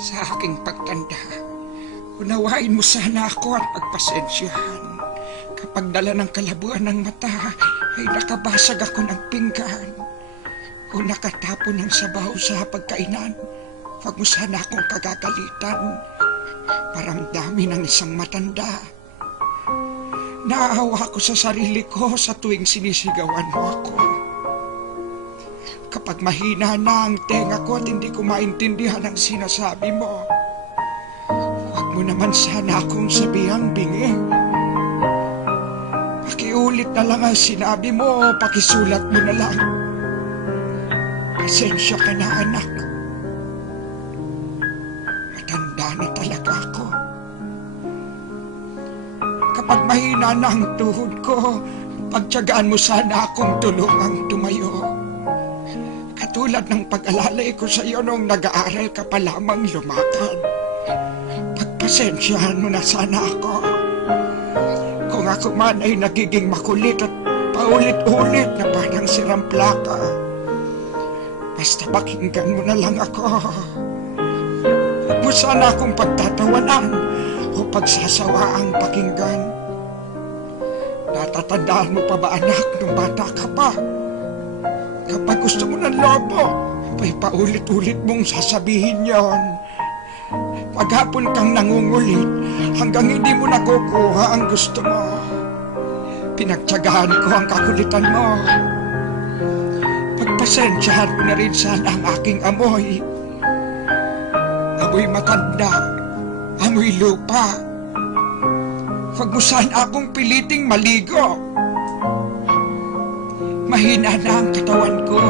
Sa aking pagtanda, unawain mo sana ako at pagpasensyahan. Kapag dala ng kalabuan ng mata, ay nakabasag ako ng pinggan o nakatapon ng sabaw sa pagkainan. Huwag mo sana akong kagagalitan. Paramdami ng isang matanda. Naawa ko sa sarili ko sa tuwing sinisigawan mo ako. Kapag mahina na ang tenga ko at hindi ko maintindihan ang sinasabi mo, huwag mo naman sana akong sabihang bingi. Pakiulit na lang ang sinabi mo, pakisulat mo na lang. Pasensya ka na, anak. Matanda na talaga ako. Kapag mahina na ang tuhod ko, pagtiyagaan mo sana akong tulungang tumayo. Katulad ng pag-alalay ko sa iyo nung nag-aaral ka pa lamang lumakad. Pagpasensyahan mo na sana ako. Kung ako man ay nagiging makulit at paulit-ulit na parang sirang plaka, basta pakinggan mo na lang ako. Huwag mo sana akong pagtatawanan o pagsasawaang pakinggan. Natatandaan mo pa ba, anak, nung bata ka pa? Kapag gusto mo ng lobo, ay paulit-ulit mong sasabihin yon. Maghapon kang nangungulit hanggang hindi mo nakukuha ang gusto mo. Pinagtyagaan ko ang kakulitan mo. Pagpasensyahan mo na rin sana ang aking amoy. Amoy matanda, amoy lupa. Huwag mo sana akong piliting maligo. Mahina na ang katawan ko.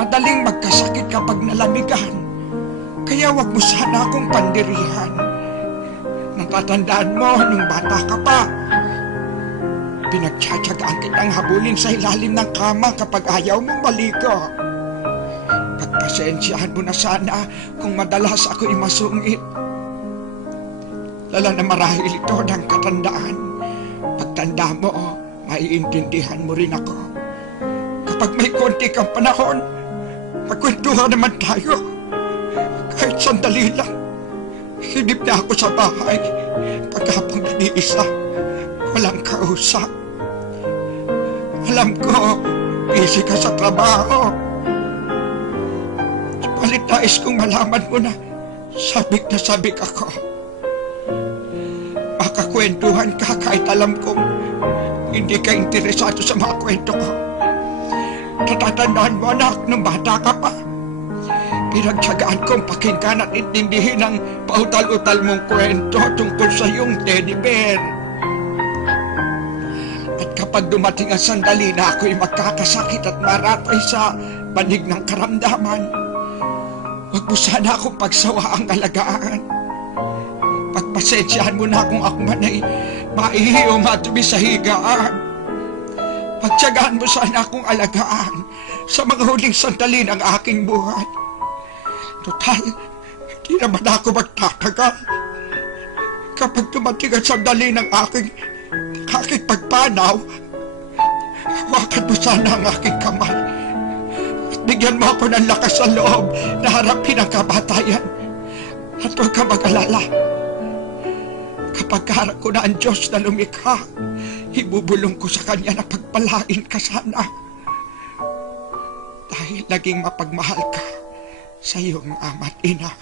Madaling magkasakit kapag nalamigan. Kaya wag mo sana akong pandirihan. Natatandaan mo nung bata ka pa, pinagtsatsagaan kitang habulin sa ilalim ng kama kapag ayaw mong maligo. Pagpasensyahan mo na sana kung madalas ako'y masungit. Lala na marahil ito ng katandaan. Pagtanda mo, maiintindihan mo rin ako. Kapag may konti kang panahon, magkwentuhan naman tayo. Kahit sandali lang, hinip na ako sa bahay. Pagkapang nag-iisa, walang kausap. Alam ko, busy ka sa trabaho. Subalit nais kong malaman mo na sabik na sabik ako. Makakwentuhan ka kahit alam kong hindi ka interesado sa mga kwento ko. Natatandaan mo, anak, nung bata ka pa, pinagtyagaan kong pakinggan at intindihin ang pautal-utal mong kwento tungkol sa iyong teddy bear. At kapag dumating ang sandali na ako'y magkakasakit at maratay sa banig ng karamdaman, huwag mo sana akong pagsawaang alagaan. Pagpasensyahan mo na kung ako man ay maihi o matubi sa higaan. Pagtiyagaan mo sana akong alagaan sa mga huling sandali ng aking buhay. Total, hindi naman ako magtatagal. Kapag dumating ang sandali ng aking pagpanaw, hawakan mo sana ang aking kamay at bigyan mo ako ng lakas sa loob na harapin ang kamatayan. At huwag ka mag-alala. Kapag harap ko na ang Diyos na lumikha, ibubulong ko sa Kanya na pagpalain ka sana. Dahil naging mapagmahal ka sa iyong ama't ina.